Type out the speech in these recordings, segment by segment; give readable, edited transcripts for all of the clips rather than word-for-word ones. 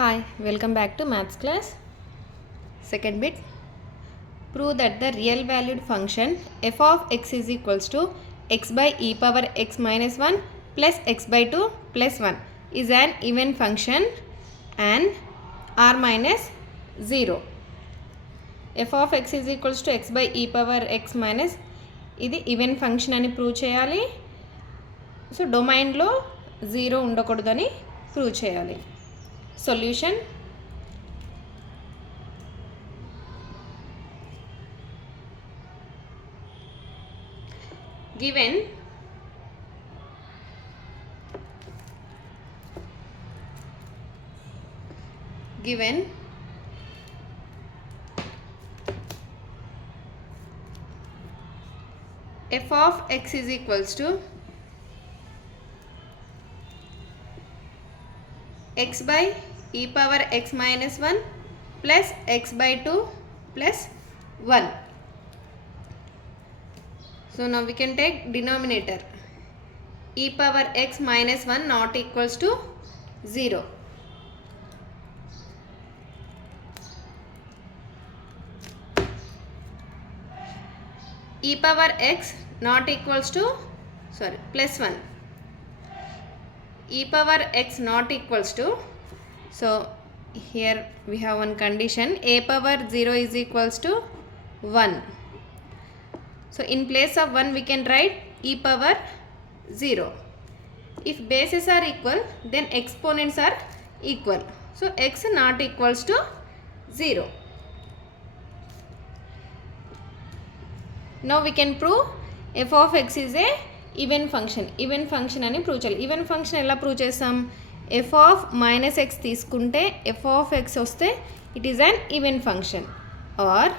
Hi, welcome back to maths class. Second bit. Prove that the real valued function f of x is equals to x by e power x minus 1 plus x by 2 plus 1 is an even function and r minus 0. f of x is equals to x by e power x minus ఇది even function అని prove చేయాలి. సో డొమైన్లో 0 ఉండకూడదని ప్రూవ్ చేయాలి. Solution given f of x is equals to x by e power x minus 1 plus x by 2 plus 1. So now we can take denominator e power x minus 1 not equals to 0. E power x not equals to plus 1. E power x not equals to, so here we have one condition, a power 0 is equals to 1. So in place of 1 we can write e power 0. If bases are equal then exponents are equal. So x not equals to 0. Now we can prove f of x is a even function అని prove చేయాలి. Even function ఎలా prove చేస్తాం? F of minus x తీసుకుంటే f of x వస్తే it is an even function, or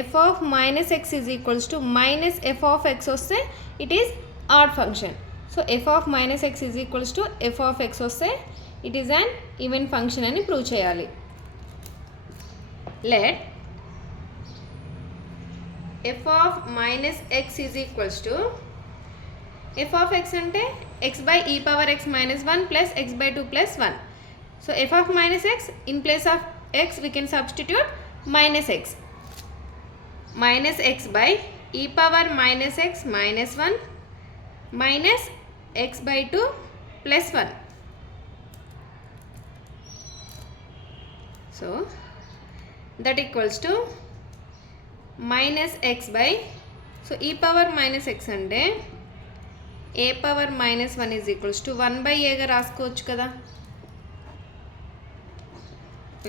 f of minus x is equals to minus f of x వస్తే it is odd function. So f of minus x is equals to f of x వస్తే it is an even function అని prove చేయాలి. Let f of minus x is equals to f of x అంటే x by e power x minus 1 plus x by 2 plus 1. So f of minus x, in place of x we can substitute minus x. Minus x by e power minus x minus 1 minus x by 2 plus 1. So that equals to minus x by, so e power minus x అంటే a power minus 1 is equals to 1 by a గా రాసుకోవచ్చు కదా.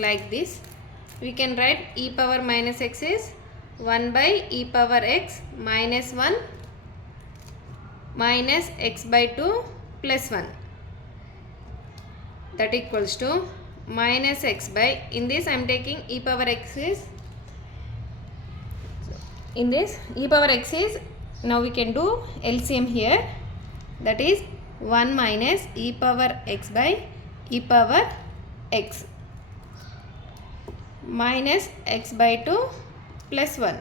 Like this we can write e power minus x is 1 by e power x minus 1 minus x by 2 plus 1. That equals to minus x by, in this I am taking e power x is, in this e power x is, now we can do LCM here, that is 1 minus e power x by e power x minus x by 2 plus 1.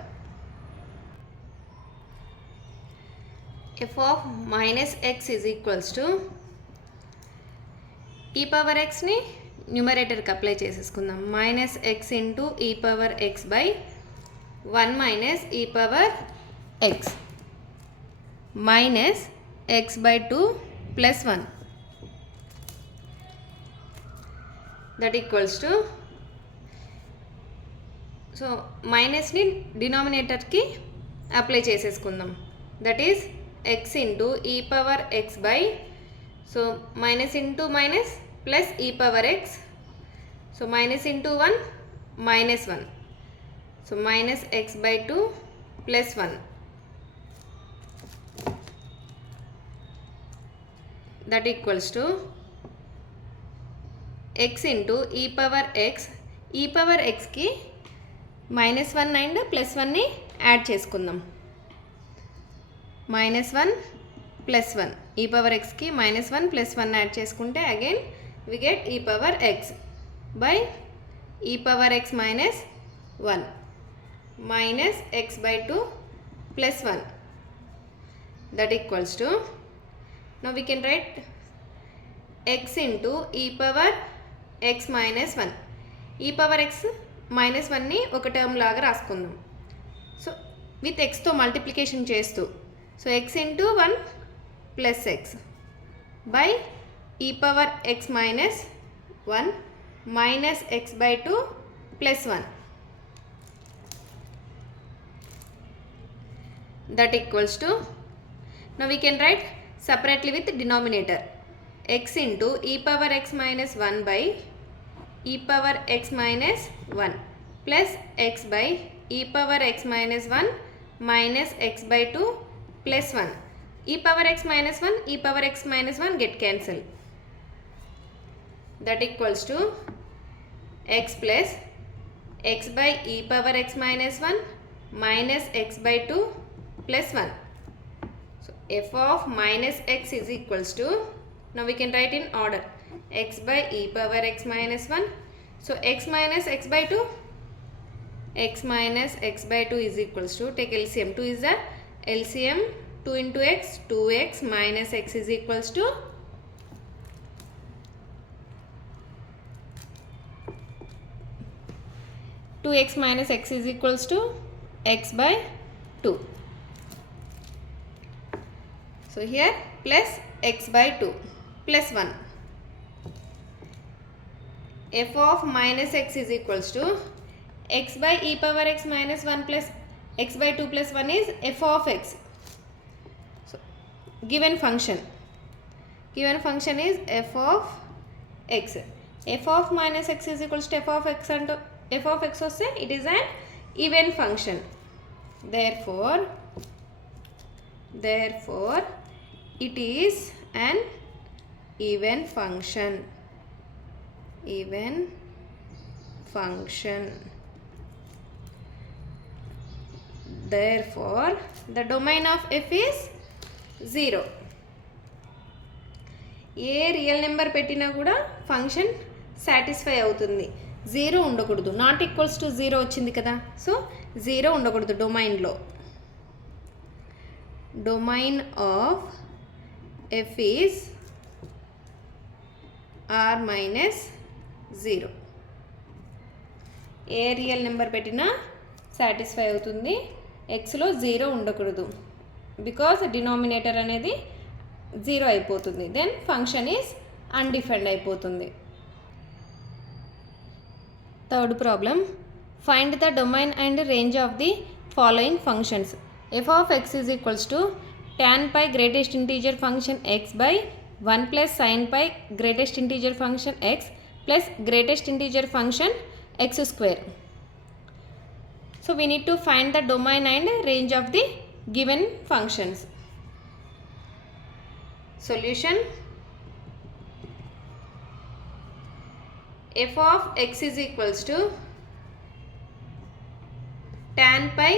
f of minus x is equals to, e power x ని న్యూమరేటర్కి అప్లై చేసేసుకుందాం. Minus x into e power x by 1 minus e power x minus x by 2 plus 1. That equals to, so మైనస్ని డినామినేటర్కి apply చేసేసుకుందాం. That is x into e power x by, so minus into minus plus e power x, so minus into 1 minus 1, so minus x by 2 plus 1. That equals to x into e power x, e power x కి minus 1 and plus 1ని add చేసుకుందాం. Minus 1 plus 1, e power x కి minus 1 plus 1 add చేసుకుంటే again we get e power x by e power x minus 1 minus x by 2 plus 1. That equals to, now we can write x into e power x minus 1 e power x minus 1ని ఒక term లాగా రాసుకుందాం. So with ఎక్స్తో multiplication చేస్తూ so x into 1 plus x by e power x minus 1 minus x by 2 plus 1 that equals to, now we can write separately with denominator x into e power x minus 1 by e power x minus 1 plus x by e power x minus 1 minus x by 2 plus 1. E power x minus 1 e power x minus 1 get cancelled. That equals to x plus x by e power x minus 1 minus x by 2 plus 1. So f of minus x is equals to, now we can write in order, x by e power x minus 1. So x minus x by 2, x minus x by 2 is equals to, take LCM, 2 is the LCM, 2 into x, 2x minus x is equals to 2x minus x is equals to x by 2. So here plus x by 2 plus 1. F of minus x is equals to x by e power x minus 1 plus x by 2 plus 1 is f of x. So given function is f of x. F of minus x is equals to f of x, and f of x also it is an even function. Therefore it is an even function. Therefore the domain of f is 0. A real number పెట్టినా కూడా function satisfy అవుతుంది. 0 ఉండకూడదు. Not equals to 0 వచ్చింది కదా, సో 0 ఉండకూడదు డొమైన్లో. Domain of f is r minus 0. A real number పెట్టినా సాటిస్ఫై అవుతుంది. ఎక్స్లో 0 ఉండకూడదు, బికాస్ డినామినేటర్ అనేది 0 అయిపోతుంది. దెన్ ఫంక్షన్ ఈజ్ అన్డిఫైన్డ్ అయిపోతుంది. Third problem, find the domain and range of the following functions. f of x is equals to tan pi greatest integer function x by 1 plus sin pi greatest integer function x plus greatest integer function x square. So we need to find the domain and range of the given functions. Solution, f of x is equals to tan pi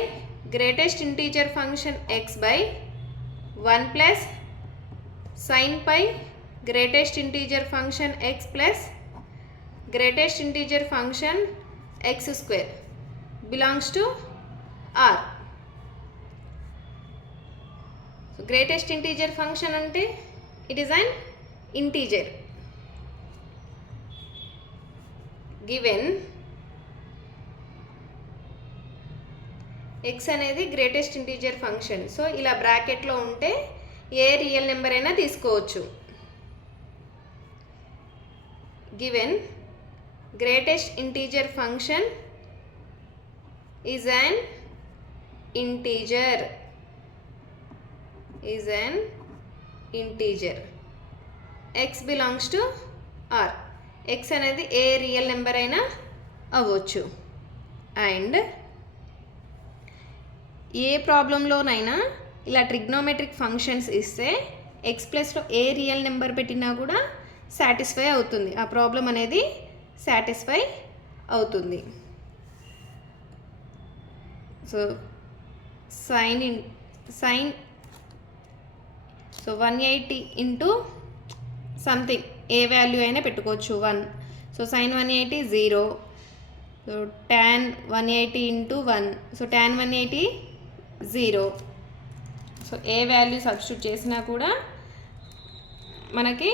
greatest integer function x by 1 plus sin pi greatest integer function x plus greatest integer function x square belongs to R. So greatest integer function ante it is an integer. Given x అనేది greatest integer function. So ఇలా బ్రాకెట్లో ఉంటే ఏ real number అయినా తీసుకోవచ్చు. Given greatest integer function is an integer x belongs to r. x అనేది ఏ real number అయినా అవ్వచ్చు. అండ్ ఏ ప్రాబ్లంలోనైనా ఇలా ట్రిగ్నోమెట్రిక్ ఫంక్షన్స్ ఇస్తే ఎక్స్ ప్లస్లో ఏ రియల్ నెంబర్ పెట్టినా కూడా సాటిస్ఫై అవుతుంది. ఆ ప్రాబ్లం అనేది సాటిస్ఫై అవుతుంది. So sine so 180 into something ఏ వాల్యూ అయినా పెట్టుకోవచ్చు 1. So sin 180 0. సో tan 180 ఇంటూ 1. So tan 180 0. సో ఏ వాల్యూ సబ్స్టిట్యూట్ చేసినా కూడా మనకి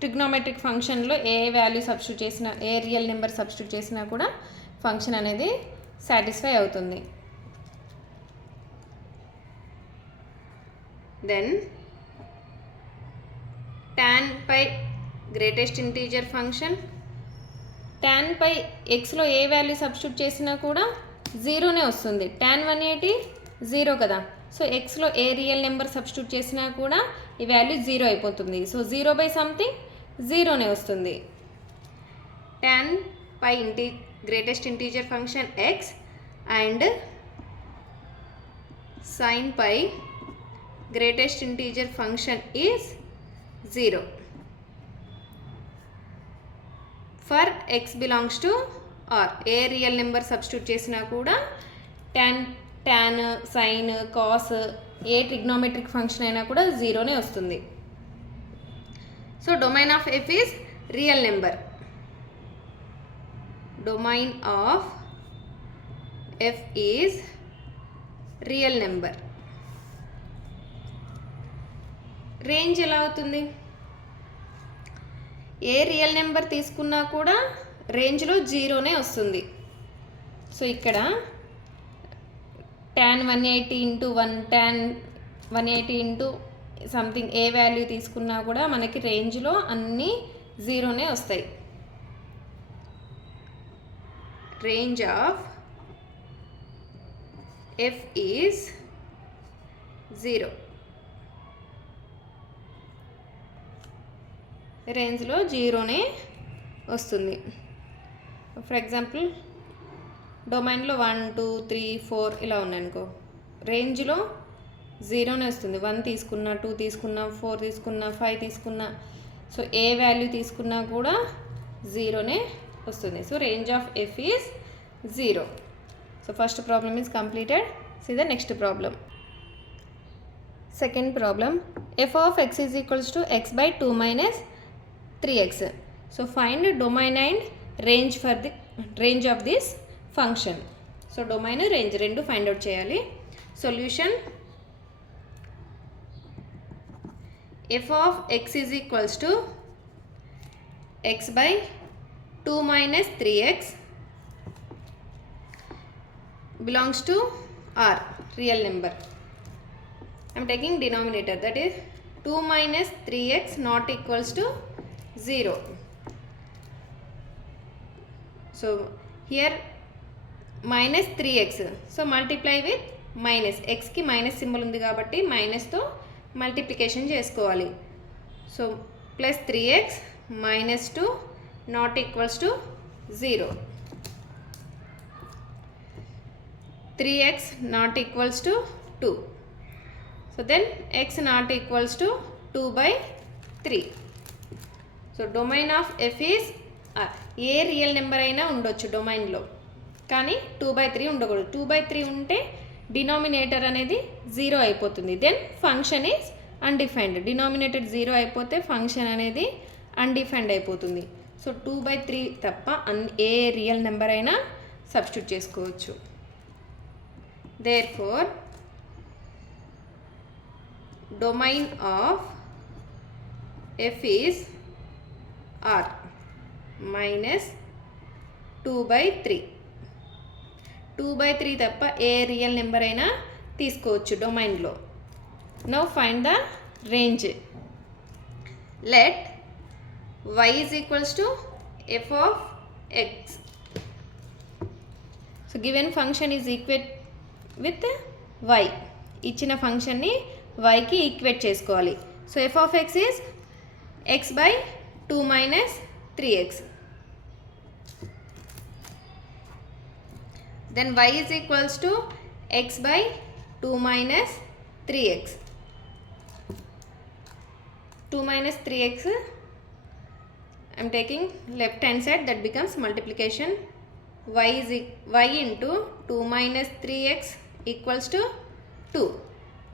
ట్రిగ్నోమెట్రిక్ ఫంక్షన్లో ఏ వాల్యూ సబ్స్టిట్యూట్ చేసినా, ఏ రియల్ నెంబర్ సబ్స్టిట్యూట్ చేసినా కూడా ఫంక్షన్ అనేది సాటిస్ఫై అవుతుంది. Then tan pi greatest integer function. tan పై ఎక్స్లో ఏ వాల్యూ సబ్స్టిట్యూట్ చేసినా కూడా జీరోనే వస్తుంది. tan 180 జీరో కదా, సో ఎక్స్లో ఏ రియల్ నెంబర్ సబ్స్టిట్యూట్ చేసినా కూడా ఈ వాల్యూ జీరో అయిపోతుంది. సో 0/something జీరోనే వస్తుంది. tan pi greatest integer function x and sin pi greatest integer function is 0 for x belongs to R. ఏ రియల్ నెంబర్ సబ్స్టిట్యూట్ చేసినా కూడా tan, sin, cos ఏ ట్రిగ్నోమెట్రిక్ ఫంక్షన్ అయినా కూడా జీరోనే వస్తుంది. So domain of f is real number. Domain of f is real number. Range ఎలా అవుతుంది? ఏ రియల్ నెంబర్ తీసుకున్నా కూడా రేంజ్లో జీరోనే వస్తుంది. సో ఇక్కడ tan 180 × 1, tan 180 ఇంటూ సంథింగ్ ఏ వాల్యూ తీసుకున్నా కూడా మనకి రేంజ్లో అన్నీ జీరోనే వస్తాయి. Range of f is 0. రేంజ్లో జీరోనే వస్తుంది. ఫర్ ఎగ్జాంపుల్ డొమైన్లో 1, 2, 3, 4 ఇలా ఉన్నాయనుకో, రేంజ్లో జీరోనే వస్తుంది. 1 తీసుకున్నా, 2 తీసుకున్నా, 4 తీసుకున్నా, 5 తీసుకున్నా, సో ఏ వాల్యూ తీసుకున్నా కూడా జీరోనే వస్తుంది. So range of f is 0. So first problem is completed. See the next problem. Second problem, f of x is equals to x by 2 minus 3x. So find domain and range for the range of this function. So domain range rendu find out cheyali. Solution, f of x is equals to x by 2 minus 3x belongs to R, real number. I am taking denominator, that is 2 minus 3x not equals to 0. So here minus 3x, so multiply with minus, x ki minus symbol undi kabatti minus తో మల్టిప్లికేషన్ చేసుకోవాలి. So plus 3x minus 2 not equals to 0. 3x not equals to 2. So then x not equals to 2/3. So domain of f is R. ఏ real number అయినా ఉండొచ్చు డొమైన్లో, కానీ 2/3 ఉండకూడదు. 2/3 ఉంటే డినామినేటర్ అనేది 0 అయిపోతుంది. Then function is undefined. Denominator 0 అయిపోతే ఫంక్షన్ అనేది అన్డిఫైన్డ్ అయిపోతుంది. సో 2/3 తప్ప ఏ రియల్ నెంబర్ అయినా సబ్స్టిట్యూట్ చేసుకోవచ్చు. Therefore domain of f is R minus 2/3. 2/3 తప్ప ఏ రియల్ నెంబర్ అయినా తీసుకోవచ్చు డొమైన్లో. Now find the range. Let y is equals to f of x. So given function is equate with y. ఇచ్చిన ఫంక్షన్ని yకి ఈక్వేట్ చేసుకోవాలి. So f of x is x by 2 minus 3x. Then y is equals to x by 2 minus 3x. 2 minus 3x, I am taking left hand side, that becomes multiplication. Y into 2 minus 3x equals to 2.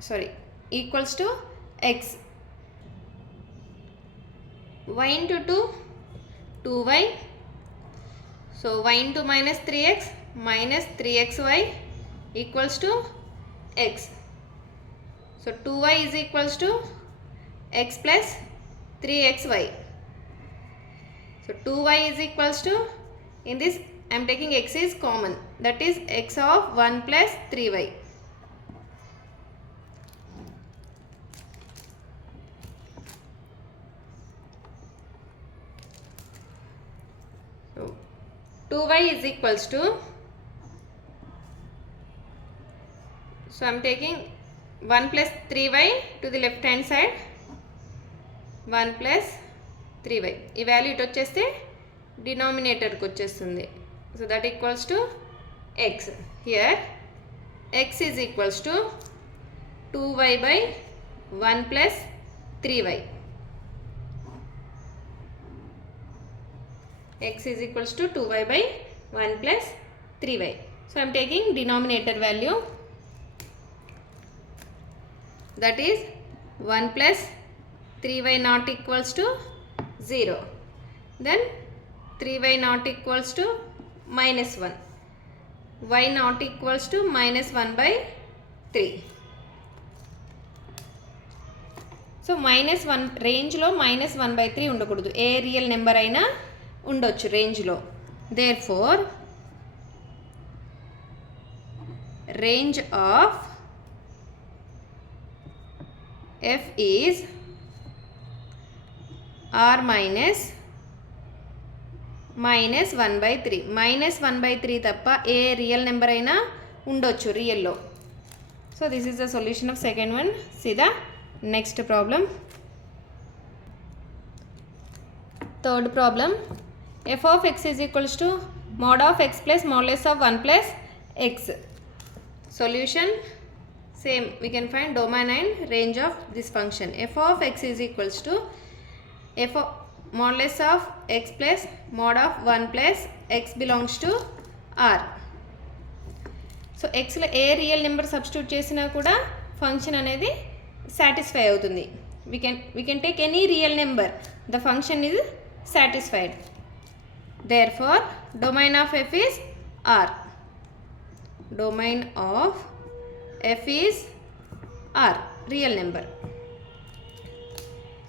Sorry, equals to x. Y into 2, 2y. So y into minus 3x minus 3xy equals to x. So 2y is equals to x plus 3xy. So 2y is equals to, in this I am taking x is common, that is x of 1 plus 3y. So 2y is equals to, so I am taking 1 plus 3y to the left hand side, 1 plus 3y. ఈ వాల్యూ ఇటు వచ్చేస్తే డినామినేటర్కి వచ్చేస్తుంది. So that equals to X. Here X is equals to 2y by 1 plus 3y. x is equals to 2y by 1 plus 3y. So I am taking denominator value, that is 1 plus 3y not equals to 0. Then 3y not equals to minus 1. y not equals to minus 1 by 3. సో -1 రేంజ్లో -1/3 ఉండకూడదు. ఏ real number అయినా ఉండొచ్చు రేంజ్లో. Therefore range of f is r minus -1/3. -1/3 తప్ప ఏ real number అయినా ఉండొచ్చు రియల్లో. So this is the solution of second one. See the next problem. Third problem, f of x is equals to mod of x plus modulus of 1 plus x. Solution same, we can find domain and range of this function. f of x is equals to f of modulus of x plus mod of 1 plus x belongs to r. So xలో ఏ real number substitute చేసినా కూడా ఫంక్షన్ అనేది satisfy అవుతుంది. we can take any real number, the function is satisfied. Therefore domain of f is r. Domain of f is r, real number.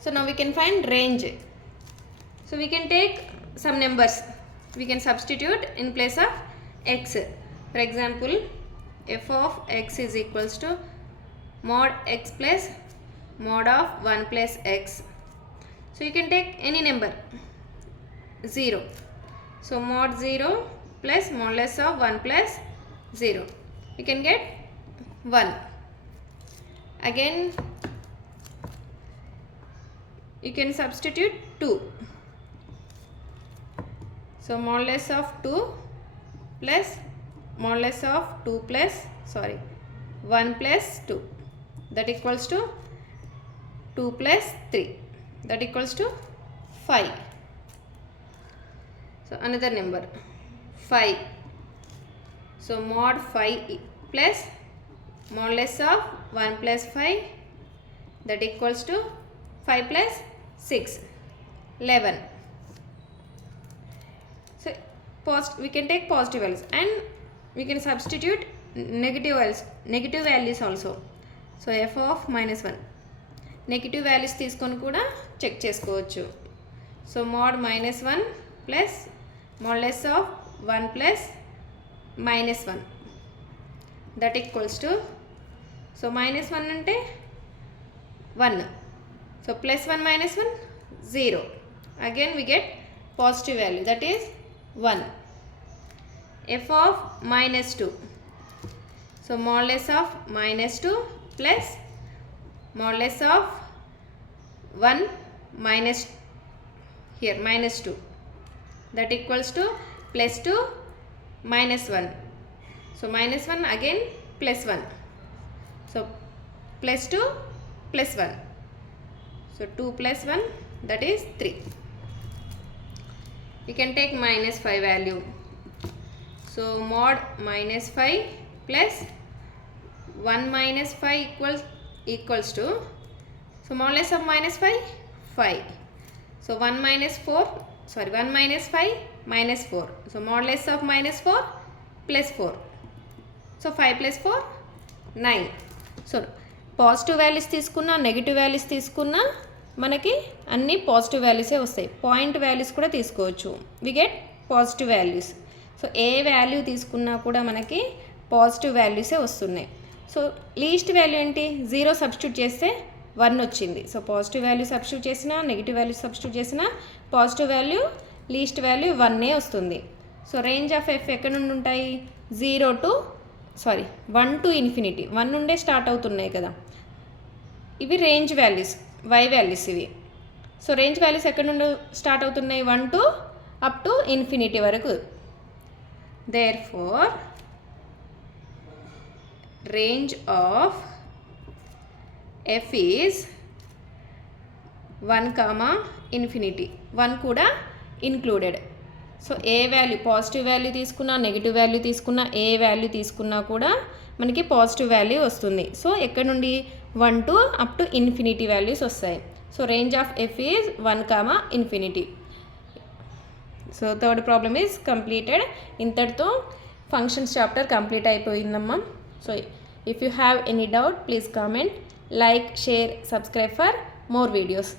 So now we can find range. So we can take some numbers, we can substitute in place of x. For example, f of x is equals to mod x plus mod of 1 plus x. So you can take any number, 0. So mod 0 plus modulus of 1 plus 0, you can get 1. Again you can substitute 2. So modulus of 2 plus modulus of 2 plus 1 plus 2, that equals to 2 plus 3, that equals to 5. So another number 5. So mod 5 plus modulus of 1 plus 5, that equals to 5 plus 6, 11. So we can take positive values and we can substitute negative values also. So f of -1, negative values తీసుకొని కూడా చెక్ చేసుకోవచ్చు. So mod -1 plus modulus of 1 plus -1, that equals to, so -1 అంటే 1, సో +1 -1 0. Again we get positive value, that is 1. f of -2, so modulus of -2 plus modulus of 1 minus here -2, that equals to +2 -1. So -1 again +1, so +2 +1, so 2 plus 1, that is 3. You can take -5 value. So mod -5 plus 1 minus 5 equals to, so modulus of -5 5, so 1 minus 5 minus 4, so modulus of -4 plus 4, so 5 plus 4 9. So positive values తీసుకున్నా negative values తీసుకున్నా మనకి అన్ని పాజిటివ్ వాల్యూసే వస్తాయి. Point values కూడా తీసుకోవచ్చు. We get positive values. So ఏ value తీసుకున్నా కూడా మనకి పాజిటివ్ వాల్యూసే వస్తున్నాయి. సో లీస్ట్ వాల్యూ ఏంటి? 0 సబ్స్టిట్యూట్ చేస్తే 1 వచ్చింది. సో పాజిటివ్ వాల్యూ సబ్స్టిట్యూట్ చేసినా, నెగిటివ్ వాల్యూ సబ్స్టిట్యూట్ చేసినా పాజిటివ్ వాల్యూ లీస్ట్ వాల్యూ 1 వస్తుంది. సో రేంజ్ ఆఫ్ ఎఫ్ ఎక్కడ నుండి ఉంటాయి? 1 to ఇన్ఫినిటీ. 1 నుండే స్టార్ట్ అవుతున్నాయి కదా, ఇవి రేంజ్ వాల్యూస్, వై వాల్యూస్ ఇవి. సో రేంజ్ వాల్యూస్ ఎక్కడ నుండి స్టార్ట్ అవుతున్నాయి? 1 to అప్ టు ఇన్ఫినిటీ వరకు. Therefore range of f is 1, infinity. 1 కూడా included. సో ఏ వాల్యూ, పాజిటివ్ వాల్యూ తీసుకున్నా, నెగిటివ్ వాల్యూ తీసుకున్నా, ఏ వాల్యూ తీసుకున్నా కూడా మనకి పాజిటివ్ వాల్యూ వస్తుంది. సో ఎక్కడ నుండి? 1 to up to infinity values వస్తాయి. So range of f is 1, infinity. So third problem is completed. ఇంతటితో ఫంక్షన్స్ చాప్టర్ కంప్లీట్ అయిపోయిందమ్మా. So if you have any doubt, please comment, like, share, subscribe for more videos.